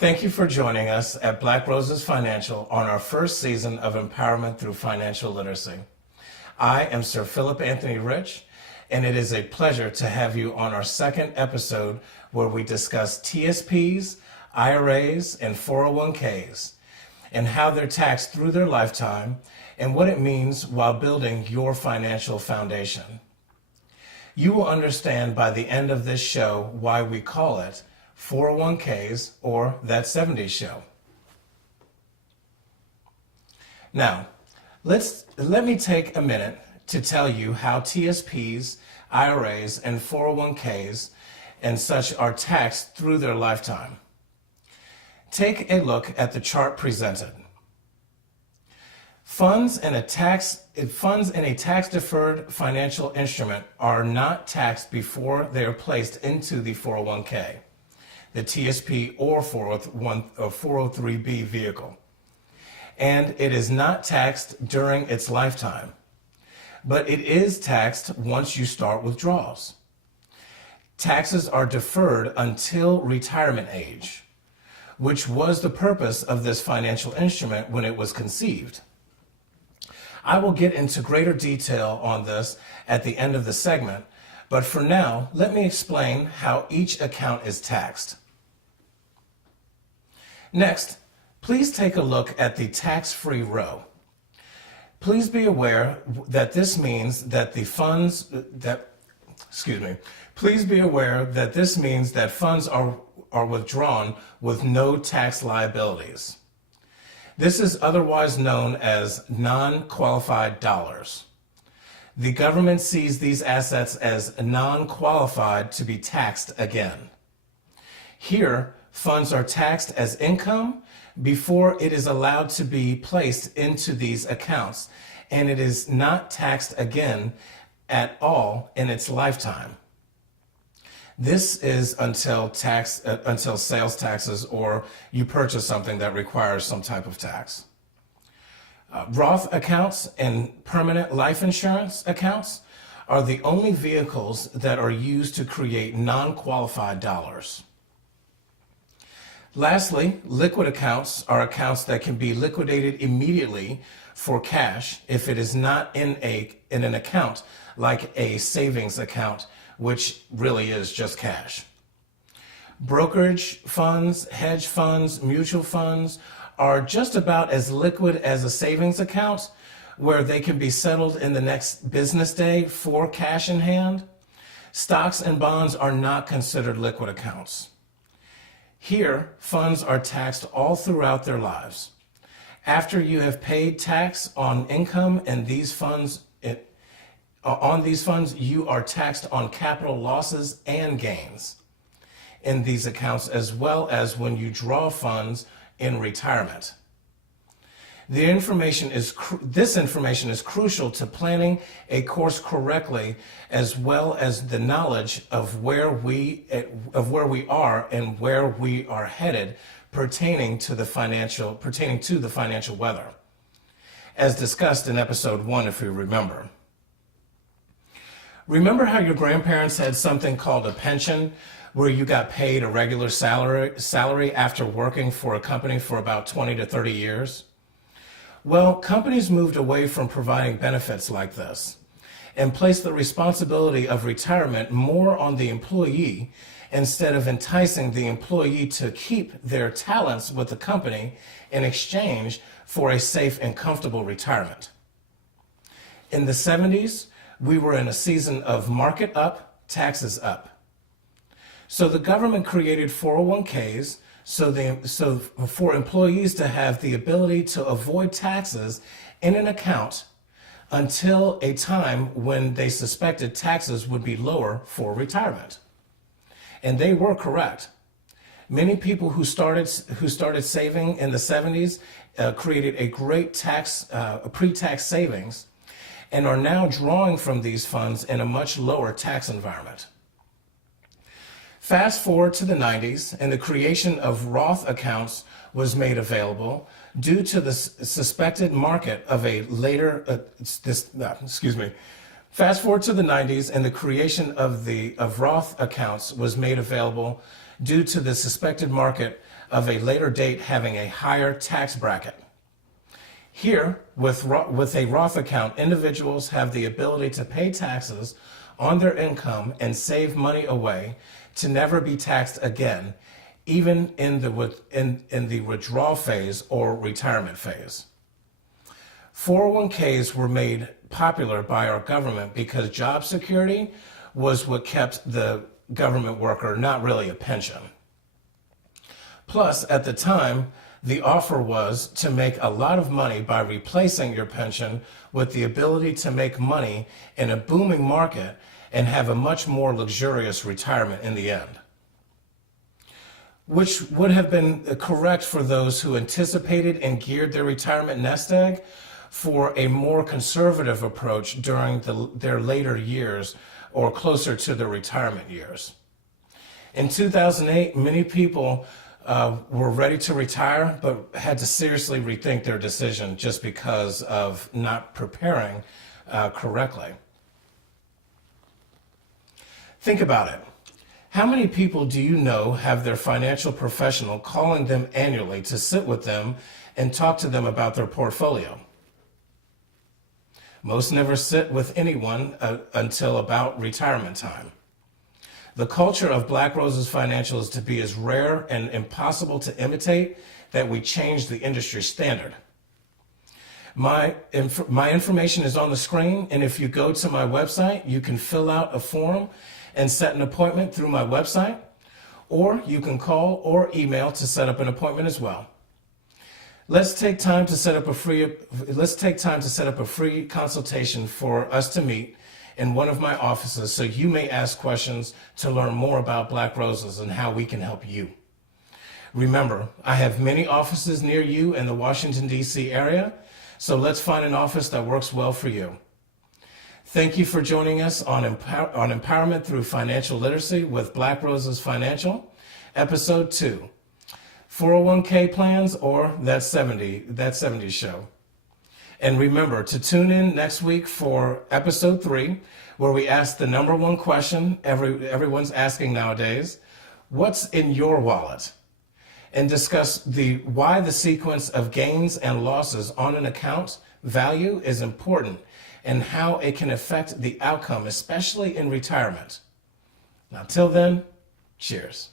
Thank you for joining us at Black Roses Financial on our first season of Empowerment Through Financial Literacy. I am Sir Philip Anthony Rich, and it is a pleasure to have you on our second episode where we discuss TSPs, IRAs, and 401ks, and how they're taxed through their lifetime and what it means while building your financial foundation. You will understand by the end of this show why we call it 401ks or That 70's Show. Now, let me take a minute to tell you how TSPs, IRAs, and 401ks and such are taxed through their lifetime. Take a look at the chart presented. Funds in a tax-deferred financial instrument are not taxed before they are placed into the 401k, the TSP or 403b vehicle, and it is not taxed during its lifetime, but it is taxed once you start withdrawals. Taxes are deferred until retirement age, which was the purpose of this financial instrument when it was conceived. I will get into greater detail on this at the end of the segment, but for now, let me explain how each account is taxed. Next, please take a look at the tax-free row. Please be aware that this means that funds are withdrawn with no tax liabilities. This is otherwise known as non-qualified dollars. The government sees these assets as non-qualified to be taxed again. Here, funds are taxed as income before it is allowed to be placed into these accounts, and it is not taxed again at all in its lifetime. This is until sales taxes or you purchase something that requires some type of tax. Roth accounts and permanent life insurance accounts are the only vehicles that are used to create non-qualified dollars. Lastly, liquid accounts are accounts that can be liquidated immediately for cash if it is not in an account like a savings account, which really is just cash. Brokerage funds, hedge funds, mutual funds are just about as liquid as a savings account, where they can be settled in the next business day for cash in hand. Stocks and bonds are not considered liquid accounts. Here, funds are taxed all throughout their lives. After you have paid tax on income and these funds, you are taxed on capital losses and gains in these accounts, as well as when you draw funds in retirement. This information is crucial to planning a course correctly, as well as the knowledge of where we are and where we are headed pertaining to the financial weather, as discussed in episode 1, if you remember. Remember how your grandparents had something called a pension, where you got paid a regular salary after working for a company for about 20 to 30 years? Well, companies moved away from providing benefits like this and placed the responsibility of retirement more on the employee instead of enticing the employee to keep their talents with the company in exchange for a safe and comfortable retirement. In the 70's, we were in a season of market up, taxes up. So the government created 401ks so for employees to have the ability to avoid taxes in an account until a time when they suspected taxes would be lower for retirement. And they were correct. Many people who started saving in the 70's created a great pre-tax savings and are now drawing from these funds in a much lower tax environment. Fast forward to the 90's, and the creation of Roth accounts was made available due to the suspected market of a later, Fast forward to the 90's, and the creation of Roth accounts was made available due to the suspected market of a later date having a higher tax bracket. Here, with a Roth account, individuals have the ability to pay taxes on their income and save money away to never be taxed again, even in the withdrawal phase or retirement phase. 401ks were made popular by our government because job security was what kept the government worker, not really a pension. Plus, at the time, the offer was to make a lot of money by replacing your pension with the ability to make money in a booming market and have a much more luxurious retirement in the end, which would have been correct for those who anticipated and geared their retirement nest egg for a more conservative approach during their later years or closer to their retirement years. In 2008, many people were ready to retire, but had to seriously rethink their decision just because of not preparing correctly. Think about it. How many people do you know have their financial professional calling them annually to sit with them and talk to them about their portfolio? Most never sit with anyone until about retirement time. The culture of Black Roses Financial is to be as rare and impossible to imitate that we change the industry standard. My information is on the screen, and if you go to my website, you can fill out a form and set an appointment through my website, or you can call or email to set up an appointment as well. Let's take time to set up a free consultation for us to meet in one of my offices so you may ask questions to learn more about Black Roses and how we can help you. Remember, I have many offices near you in the Washington, D.C. area, so let's find an office that works well for you. Thank you for joining us on Empowerment Through Financial Literacy with Black Roses Financial, Episode 2, 401k plans or That 70's Show. And remember to tune in next week for Episode 3, where we ask the number one question everyone's asking nowadays, what's in your wallet? And discuss why the sequence of gains and losses on an account value is important and how it can affect the outcome, especially in retirement. Now, till then, cheers.